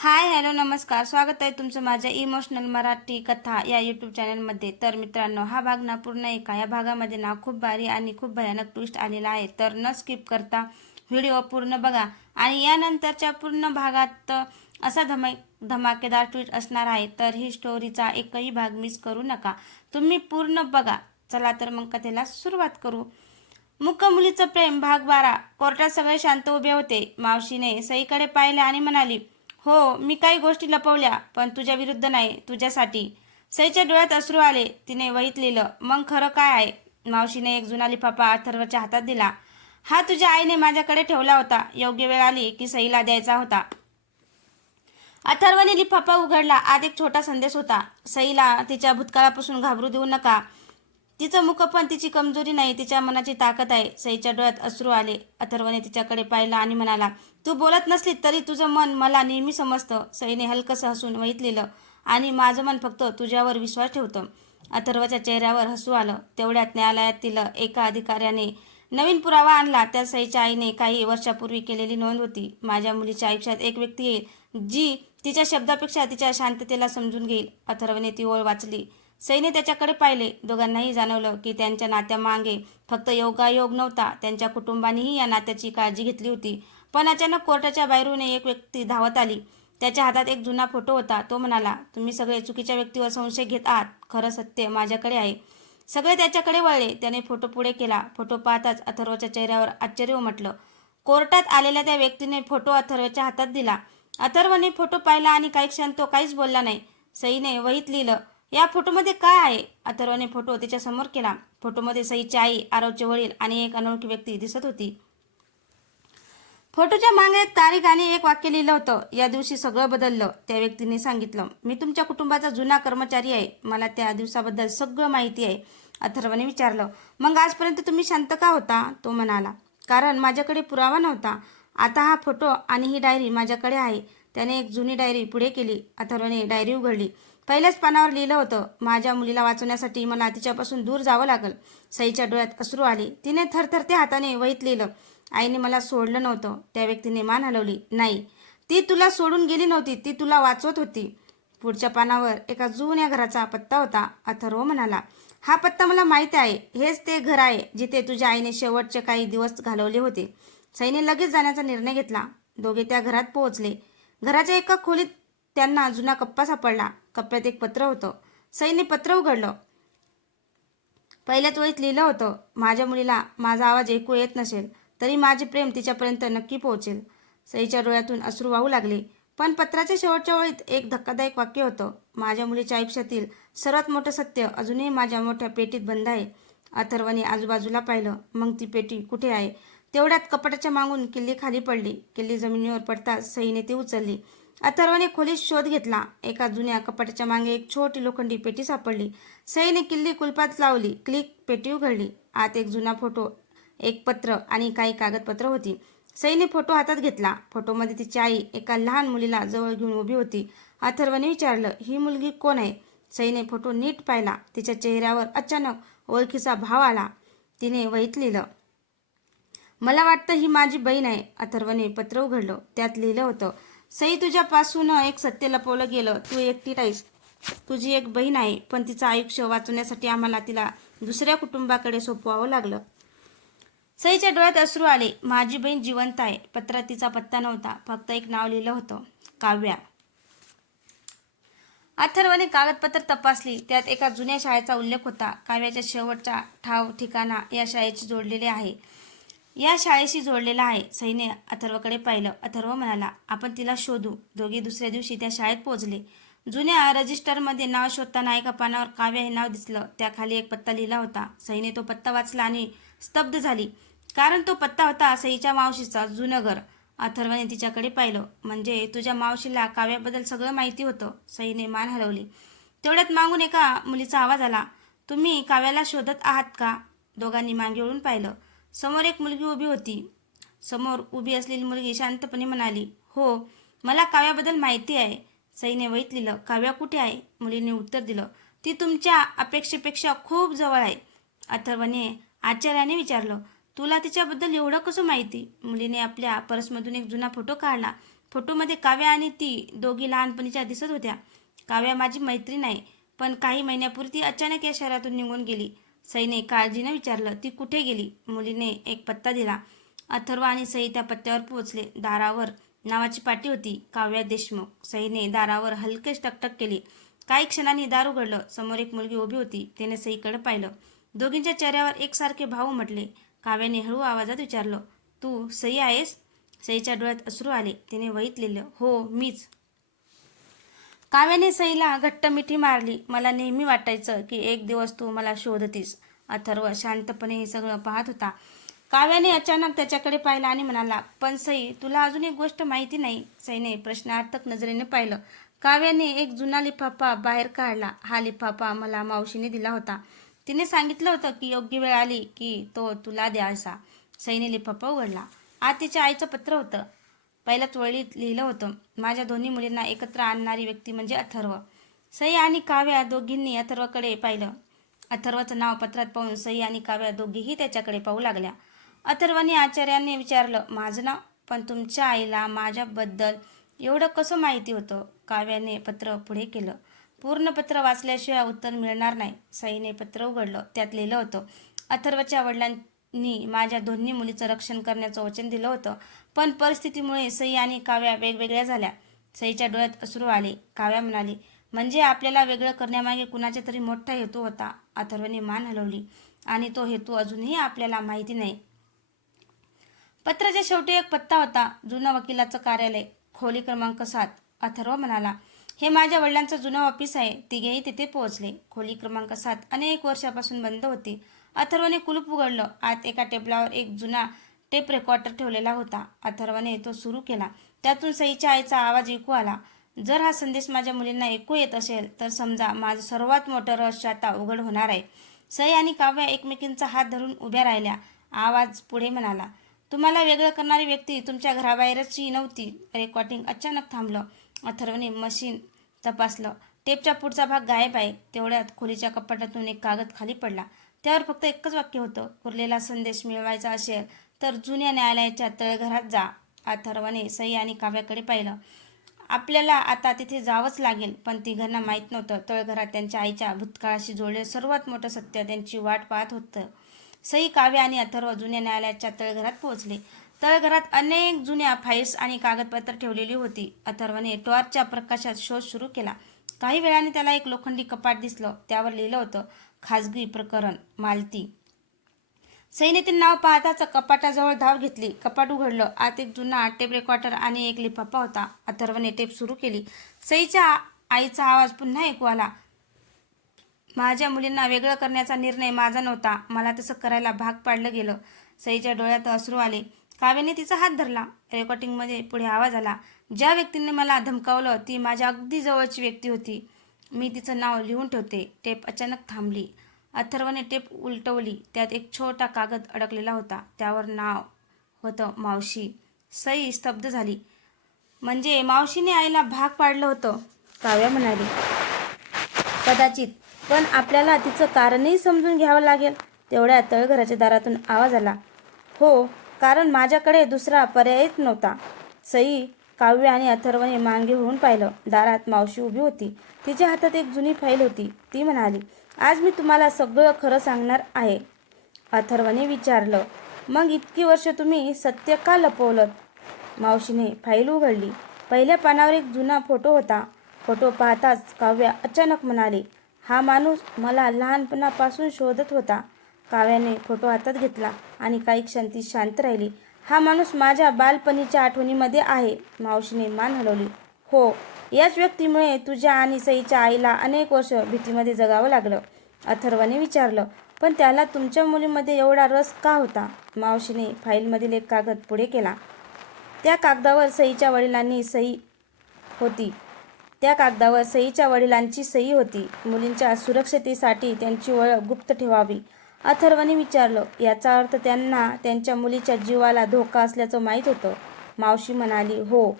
Hi hello नमस्कार. स्वागत आहे तुमचं माझ्या इमोशनल मराठी कथा या यूट्यूब चॅनलमध्ये. तर मित्रांनो, हा भाग ना पूर्ण ऐका. या भागामध्ये ना खूप भारी आणि खूप भयानक ट्विस्ट आलेला आहे. तर न स्किप करता व्हिडिओ पूर्ण बघा. आणि यानंतरच्या पूर्ण भागात असा धमाकेदार ट्विस्ट असणार आहे. तर ही स्टोरीचा एकही भाग मिस करू नका. तुम्ही पूर्ण बघा. चला तर मग कथेला सुरुवात करू. मुक्का मुलीचं प्रेम भाग 12. कोर्टात सगळे शांत उभे होते. मावशीने सईकडे पाहिले आणि म्हणाली, हो, मी काही गोष्टी लपवल्या, पण तुझ्या विरुद्ध नाही, तुझ्यासाठी. सईच्या डोळ्यात अश्रू आले. तिने वहीत लिहिलं. मग खरं काय आहे? मावशीने एक जुना लिफाफा अथर्वच्या हातात दिला. हा तुझ्या आईने माझ्याकडे ठेवला होता. योग्य वेळ आली की सईला द्यायचा होता. अथर्वने लिफाफा उघडला. आत एक छोटा संदेश होता. सईला तिच्या भूतकाळापासून घाबरू देऊ नका. तिचं मुख पण तिची कमजोरी नाही, तिच्या मनाची ताकद आहे. सईच्या डोळ्यात अश्रू आले. अथर्वने तिच्याकडे पाहिलं आणि म्हणाला, तू बोलत नसली तरी तुझं मन मला नेहमी समजतं. सईने हलकसं हसून वहीत लिहिलं, आणि माझं मन फक्त तुझ्यावर विश्वास ठेवतं. अथर्वच्या चेहऱ्यावर हसू आलं. तेवढ्यात न्यायालयातील एका अधिकाऱ्याने नवीन पुरावा आणला. त्या सईच्या आईने काही वर्षापूर्वी केलेली नोंद होती. माझ्या मुलीच्या आयुष्यात एक व्यक्ती येईल जी तिच्या शब्दापेक्षा तिच्या शांततेला समजून घेईल. अथर्वने ती ओळ वाचली. सईने त्याच्याकडे पाहिले. दोघांनाही जाणवलं की त्यांच्या नात्यामागे फक्त योगायोग नव्हता, त्यांच्या कुटुंबानेही या नात्याची काळजी घेतली होती. पण अचानक कोर्टाच्या बाहेरून एक व्यक्ती धावत आली. त्याच्या हातात एक जुना फोटो होता. तो म्हणाला, तुम्ही सगळे चुकीच्या व्यक्तीवर संशय घेत आहात. खरं सत्य माझ्याकडे आहे. सगळे त्याच्याकडे वळले. त्याने फोटो पुढे केला. फोटो पाहताच अथर्वच्या चेहऱ्यावर आश्चर्य उमटलं. कोर्टात आलेल्या त्या व्यक्तीने फोटो अथर्वच्या हातात दिला. अथर्वने फोटो पाहिला आणि काही क्षण तो काहीच बोलला नाही. सईने वहीत लिहिलं, या फोटोमध्ये काय आहे? अथर्वने फोटो तिच्या समोर केला. फोटोमध्ये सईची आई, आरवचे वडील आणि एक अनोळखी व्यक्ती दिसत होती. फोटोच्या मागे एक तारीख आणि एक वाक्य लिहिलं होतं. या दिवशी सगळं बदललं. त्या व्यक्तीने सांगितलं, मी तुमच्या कुटुंबाचा जुना कर्मचारी आहे. मला त्या दिवसाबद्दल सगळं माहिती आहे. अथर्वने विचारलं, मग आजपर्यंत तुम्ही शांत का होता? तो म्हणाला, कारण माझ्याकडे पुरावा नव्हता. आता हा फोटो आणि ही डायरी माझ्याकडे आहे. त्याने एक जुनी डायरी पुढे केली. अथर्वने डायरी उघडली. पहिल्याच पानावर लिहिलं होतं, माझ्या मुलीला वाचवण्यासाठी मला तिच्यापासून दूर जावं लागलं. सईच्या डोळ्यात अश्रू आले. तिने थरथरत्या हाताने वहीत लिहिलं, आईने मला सोडलं नव्हतं. त्या व्यक्तीने मान हलवली. नाही, ती तुला सोडून गेली नव्हती, ती तुला वाचवत होती. पुढच्या पानावर एका जुन्या घराचा पत्ता होता. अथर्व म्हणाला, हा पत्ता मला माहीत आहे. हेच ते घर आहे जिथे तुझ्या आईने शेवटचे काही दिवस घालवले होते. सईने लगेच जाण्याचा निर्णय घेतला. दोघे त्या घरात पोहोचले. घराच्या एका खोलीत त्यांना जुना कप्पा सापडला. कप्प्यात एक पत्र होतं. सईने पत्र उघडलं. पहिल्याच वहीत लिहिलं होतं, माझ्या मुलीला माझा आवाज ऐकू येत नसेल तरी माझे प्रेम तिच्यापर्यंत नक्की पोहोचेल. सईच्या डोळ्यातून अश्रू वाहू लागले. पण पत्राच्या शेवटच्या ओळीत एक धक्कादायक वाक्य होतं, माझ्या मुलीच्या आयुष्यातील सर्वात मोठं सत्य अजूनही माझ्या मोठ्या पेटीत बंद आहे. अथर्वने आजूबाजूला पाहिलं. मग ती पेटी कुठे आहे? तेवढ्यात कपाटाच्या मागून किल्ली खाली पडली. किल्ली जमिनीवर पडताच सईने ती उचलली. अथर्वने खोलीत शोध घेतला. एका जुन्या कपाटाच्या मागे एक छोटी लोखंडी पेटी सापडली. सईने किल्ली कुलपात लावली. क्लिक, पेटी उघडली. आत एक जुना फोटो, एक पत्र आणि काही कागदपत्र होती. सईने फोटो हातात घेतला. फोटोमध्ये तिची आई एका लहान मुलीला जवळ घेऊन उभी होती. अथर्वने विचारलं, ही मुलगी कोण आहे? सईने फोटो नीट पाहिला. तिच्या चेहऱ्यावर अचानक ओळखीचा भाव आला. तिने वहीत लिहिलं, मला वाटतं ही माझी बहीण आहे. अथर्वने पत्र उघडलं. त्यात लिहिलं होतं, सई, तुझ्यापासून एक सत्य लपवलं गेलं. तू एकटी नाहीस, तुझी एक बहीण आहे. पण तिचं आयुष्य वाचवण्यासाठी आम्हाला तिला दुसऱ्या कुटुंबाकडे सोपवावं लागलं. सईच्या डोळ्यात अश्रू आले. माझी बहीण जिवंत आहे. पत्रात तिचा पत्ता नव्हता, फक्त एक नाव लिहिलं होतं, काव्या. अथर्वने कागदपत्र तपासली. त्यात एका जुन्या शाळेचा उल्लेख होता. काव्याच्या शेवटचा ठाव ठिकाणा या शाळेशी जोडलेले आहे. या शाळेशी जोडलेला आहे. सईने अथर्वकडे पाहिलं. अथर्व म्हणाला, आपण तिला शोधू. दोघे दुसऱ्या दिवशी त्या शाळेत पोहोचले. जुन्या रजिस्टरमध्ये नाव शोधताना एका पानावर काव्या हे नाव दिसलं. त्याखाली एक पत्ता लिहिला होता. सईने तो पत्ता वाचला आणि स्तब्ध झाली, कारण तो पत्ता होता सईच्या मावशीचा जुनं घर. अथर्वने तिच्याकडे पाहिलं. म्हणजे तुझ्या मावशीला काव्याबद्दल सगळं माहिती होतं. सईने मान हलवली. तेवढ्यात मागून एका मुलीचा आवाज आला, तुम्ही काव्याला शोधत आहात का? दोघांनी मागे वळून पाहिलं. समोर एक मुलगी उभी होती. समोर उभी असलेली मुलगी शांतपणे म्हणाली, हो, मला काव्याबद्दल माहिती आहे. सईने वहीत लिहिलं, काव्या कुठे आहे? मुलीने उत्तर दिलं, ती तुमच्या अपेक्षेपेक्षा खूप जवळ आहे. अथर्वने आश्चर्याने विचारलं, तुला तिच्याबद्दल एवढं कसं माहिती? मुलीने आपल्या पर्समधून एक जुना फोटो काढला. फोटोमध्ये काव्या आणि ती दोघी लहानपणीच्या दिसत होत्या. काव्या माझी मैत्रीण आहे, पण काही महिन्यापूर्वी ती अचानक या शहरातून निघून गेली. सईने काळजीनं विचारलं, ती कुठे गेली? मुलीने एक पत्ता दिला. अथर्व आणि सई त्या पत्त्यावर पोहोचले. दारावर नावाची पाटी होती, काव्या देशमुख. सईने दारावर हलकेच टकटक केली. काही क्षणांनी दार उघडलं. समोर एक मुलगी उभी होती. तिने सईकडे पाहिलं. दोघींच्या चेहऱ्यावर एकसारखे भाव उमटले. काव्याने हळू आवाजात विचारलं, तू सई आहेस? सईच्या डोळ्यात अश्रू आले. तिने वहीत लिहिलं, हो मीच. काव्याने सईला घट्ट मिठी मारली. मला नेहमी वाटायचं की एक दिवस तू मला शोधतीस. अथर्व शांतपणे हे सगळं पाहत होता. काव्याने अचानक त्याच्याकडे पाहिलं आणि म्हणाला, पण सई, तुला अजून एक गोष्ट माहिती नाही? सईने प्रश्नार्थक नजरेने पाहिलं. काव्याने एक जुना लिफाफा बाहेर काढला. हा लिफाफा मला मावशीने दिला होता. तिने सांगितलं होतं की योग्य वेळ आली की तो तुला द्यायचा. सईने लिफाफा उघडला. आत तिच्या आईचं पत्र होतं. पहिल्याच वळीत लिहिलं होतं, माझ्या दोन्ही मुलींना एकत्र आणणारी व्यक्ती म्हणजे अथर्व. सई आणि काव्या दोघींनी अथर्वकडे पाहिलं. अथर्वचं नाव पत्रात पाहून सई आणि काव्या दोघीही त्याच्याकडे पाहू लागल्या. अथर्वने आचार्याने विचारलं, माझं नाव? पण तुमच्या आईला माझ्याबद्दल एवढं कसं माहिती होतं? काव्याने पत्र पुढे केलं. पूर्ण पत्र वाचल्याशिवाय उत्तर मिळणार नाही. सईने पत्र उघडलं. त्यात लिहिलं होतं, अथर्वच्या वडिलांनी माझ्या दोन्ही मुलीचं रक्षण करण्याचं वचन दिलं होतं, पण परिस्थितीमुळे सई आणि काव्या वेगवेगळ्या झाल्या. सईच्या डोळ्यात अश्रू आले. काव्या म्हणाली, म्हणजे आपल्याला वेगळं करण्यामागे कुणाचा तरी मोठा हेतू होता. अथर्वने मान हलवली. आणि तो हेतू अजूनही आपल्याला माहिती नाही. पत्राच्या शेवटी एक पत्ता होता, जुनं वकिलाचं कार्यालय, खोली क्रमांक 7. अथर्व म्हणाला, हे माझ्या वडिलांचं जुनं ऑफिस आहे. तिघेही तिथे पोहोचले. खोली क्रमांक 7 अनेक वर्षापासून बंद होती. अथर्वने कुलूप उघडलं. आत एका टेबलावर एक जुना टेप रेकॉर्डर ठेवलेला होता. अथर्वने तो सुरू केला. त्यातून सईच्या आईचा आवाज ऐकू आला. जर हा संदेश माझ्या मुलींना ऐकू येत असेल तर समजा माझं सर्वात मोठं रहस्य आता उघड होणार आहे. सई आणि काव्या एकमेकींचा हात धरून उभ्या राहिल्या. आवाज पुढे म्हणाला, तुम्हाला वेगळं करणारी व्यक्ती तुमच्या घराबाहेरची नव्हती. रेकॉर्डिंग अचानक थांबलं. अथर्वने मशीन तपासलं. टेपचा पुढचा भाग गायब आहे. तेवढ्यात खोलीच्या कपाटातून एक कागद खाली पडला. त्यावर फक्त एकच वाक्य होतं, उरलेला संदेश मिळवायचा असेल तर जुन्या न्यायालयाच्या तळघरात जा. अथर्वने सई आणि काव्याकडे पाहिलं. आपल्याला आता तिथे जावंच लागेल. पण तिघांना माहीत नव्हतं, तळघरात त्यांच्या आईच्या भूतकाळाशी जोडलेलं सर्वात मोठं सत्य त्यांची वाट पाहत होतं. सई, काव्या आणि अथर्व जुन्या न्यायालयाच्या तळघरात पोहोचले. तळघरात अनेक जुन्या फाईल्स आणि कागदपत्र ठेवलेली होती. अथर्वने टॉर्चच्या प्रकाशात शोध सुरू केला. काही वेळाने त्याला एक लोखंडी कपाट दिसलं. त्यावर लिहिलं होतं, खाजगी प्रकरण, मालती. सईने ते नाव पाहताच कपाटाजवळ धाव घेतली. कपाट उघडलं. आत एक जुना टेप रेकॉर्डर आणि एक लिफाफा होता. अथर्वने टेप सुरू केली. सईच्या आईचा आवाज पुन्हा ऐकू आला, माझ्या मुलींना वेगळं करण्याचा निर्णय माझा नव्हता. मला तसं करायला भाग पाडलं गेलं. सईच्या डोळ्यात अश्रू आले. काव्याने तिचा हात धरला. रेकॉर्डिंगमध्ये पुढे आवाज आला, ज्या व्यक्तीने मला धमकावलं ती माझ्या अगदी जवळची व्यक्ती होती. मी तिचं नाव लिहून ठेवते. टेप अचानक थांबली. अथर्वने टेप उलटवली. त्यात एक छोटा कागद अडकलेला होता. त्यावर नाव होतं, मावशी. सई स्तब्ध झाली. म्हणजे मावशीने आईला भाग पाडलं होतं? काव्या म्हणाली, कदाचित, पण आपल्याला तिचं कारणही समजून घ्यावं लागेल. तेवढ्या तळघराच्या दारातून आवाज आला, हो, कारण माझ्याकडे दुसरा पर्यायच नव्हता. सई, काव्य आणि अथर्वने मागे होऊन पाहिलं. दारात मावशी उभी होती. तिच्या हातात एक जुनी फाईल होती. ती म्हणाली, आज मी तुम्हाला सगळं खरं सांगणार आहे. अथर्वने विचारलं, मग इतकी वर्ष तुम्ही सत्य का लपवलं? मावशीने फाईल उघडली. पहिल्या पानावर एक जुना फोटो होता. फोटो पाहताच काव्या अचानक म्हणाली, हा माणूस मला लहानपणापासून शोधत होता. काव्याने फोटो हातात घेतला आणि काही क्षण ती शांत राहिली. हा माणूस माझ्या बालपणीच्या आठवणीमध्ये आहे. मावशीने मान हलवली. हो, याच व्यक्तीमुळे तुझ्या आणि सईच्या आईला अनेक वर्ष भीतीमध्ये जगावं लागलं. अथर्वने विचारलं, पण त्याला तुमच्या मुलीमध्ये एवढा रस का होता? मावशीने फाईलमधील एक कागद पुढे केला. त्या कागदावर सईच्या वडिलांनी सही होती. त्या कागदावर सईच्या वडिलांची सही होती. मुलींच्या सुरक्षतेसाठी त्यांची ओळख गुप्त ठेवावी. अथर्वने विचारलं, याचा अर्थ त्यांना त्यांच्या मुलीच्या जीवाला धोका असल्याचं माहीत होतं? मावशी म्हणाली, हो,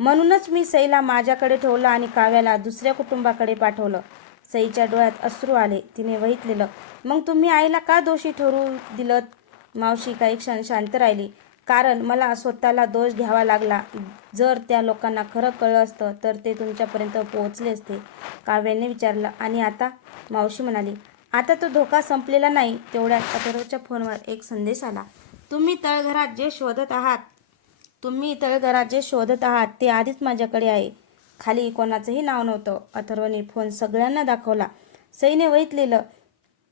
म्हणूनच मी सईला माझ्याकडे ठेवलं आणि काव्याला दुसऱ्या कुटुंबाकडे पाठवलं. सईच्या डोळ्यात अश्रू आले. तिने वहीत लिहिलं, मग तुम्ही आईला का दोषी ठरवू दिलं? मावशी काही क्षण शांत राहिली. कारण मला स्वतःला दोष घ्यावा लागला. जर त्या लोकांना खरं कळलं असतं तर ते तुमच्यापर्यंत पोहोचले असते, काव्याने विचारलं. आणि आता? मावशी म्हणाली. आता तो धोका संपलेला नाही. तेवढ्यात अथर्वच्या फोनवर एक संदेश आला. तुम्ही तळघरात जे शोधत आहात ते आधीच माझ्याकडे आहे. खाली कोणाचंही नाव नव्हतं. अथर्वने फोन सगळ्यांना दाखवला. सईने वहीत लिहिलं,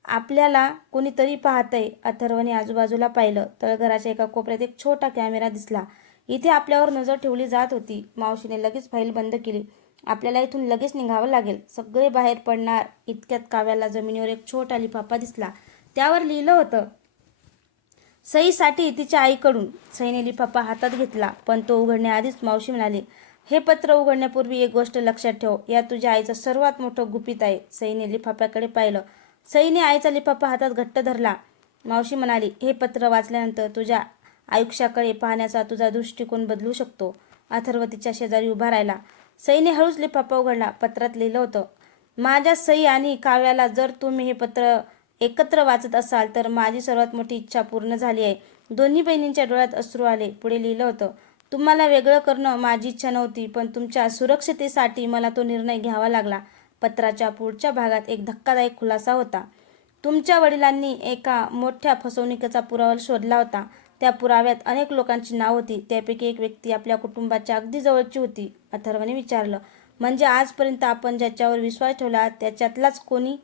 आपल्याला कोणीतरी पाहतंय. अथर्वने आजूबाजूला पाहिलं. तळघराच्या एका कोपऱ्यात एक छोटा कॅमेरा दिसला. इथे आपल्यावर नजर ठेवली जात होती. मावशीने लगेच फाईल बंद केली. आपल्याला इथून लगेच निघावं लागेल. सगळे बाहेर पडणार. इतक्यात काव्याला जमिनीवर एक छोटा लिफाफा दिसला. त्यावर लिहिलं होतं, सईसाठी तिच्या आईकडून. सईने लिफाफा हातात घेतला, पण तो उघडण्याआधीच मावशी म्हणाली, हे पत्र उघडण्यापूर्वी एक गोष्ट लक्षात ठेव. या तुझ्या आईचं सर्वात मोठं गुपित आहे. सईने लिफाफ्याकडे पाहिलं. सईने आईचा लिफाफा हातात घट्ट धरला. मावशी म्हणाली, हे पत्र वाचल्यानंतर तुझ्या आयुष्याकडे पाहण्याचा तुझा दृष्टिकोन बदलू शकतो. अथर्व तिच्या शेजारी उभा राहिला. सईने हळूच लिफाफा उघडला. पत्रात लिहिलं होतं, माझ्या सई आणि काव्याला, जर तुम्ही हे पत्र एकत्र वाचत असाल तर माझी सर्वात मोठी इच्छा पूर्ण झाली आहे. दोन्ही बहिणींच्या डोळ्यात अश्रू आले. पुढे लिहिलं होतं, तुम्हाला वेगळं करणं माझी इच्छा नव्हती, पण तुमच्या सुरक्षितेसाठी मला तो निर्णय घ्यावा लागला. पत्राच्या पुढच्या भागात एक धक्कादायक खुलासा होता. तुमच्या वडिलांनी एका मोठ्या फसवणुकीचा पुरावा शोधला होता. त्या पुराव्यात अनेक लोकांची नाव होती. त्यापैकी एक व्यक्ती आपल्या कुटुंबाच्या अगदी जवळची होती. अथर्वने विचारलं, म्हणजे आजपर्यंत आपण ज्याच्यावर विश्वास ठेवला त्याच्यातलाच कोणी?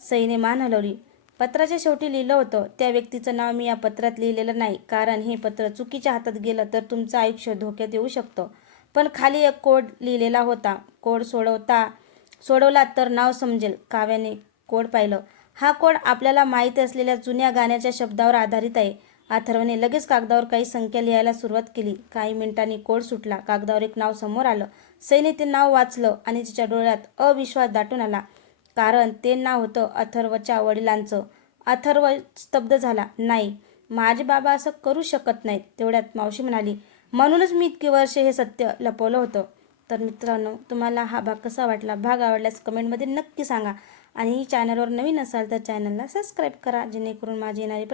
सईने मान हलवली. पत्राच्या शेवटी लिहिलं होतं, त्या व्यक्तीचं नाव मी या पत्रात लिहिलेलं नाही, कारण हे पत्र चुकीच्या हातात गेलं तर तुमचं आयुष्य धोक्यात येऊ शकतं. पण खाली एक कोड लिहिलेला होता. कोड सोडवला तर नाव समजेल. काव्याने कोड पाहिलं. हा कोड आपल्याला माहीत असलेल्या जुन्या गाण्याच्या शब्दावर आधारित आहे. अथर्वने लगेच कागदावर काही संख्या लिहायला सुरुवात केली. काही मिनिटांनी कोड सुटला. कागदावर एक नाव समोर आलं. सईने ते नाव वाचलं आणि तिच्या डोळ्यात अविश्वास दाटून आला, कारण ते नाव होतं अथर्वच्या वडिलांचं. अथर्व स्तब्ध झाला. नाही, माझे बाबा असं करू शकत नाहीत. तेवढ्यात मावशी म्हणाली, म्हणूनच मी इतकी वर्षे हे सत्य लपवलं होतं. तर मित्रांनो, तुम्हाला हा भाग कसा वाटला? भाग आवडल्यास कमेंटमध्ये नक्की सांगा. आणि चॅनलवर नवीन असाल तर चॅनलला सबस्क्राईब करा, जेणेकरून माझी येणारी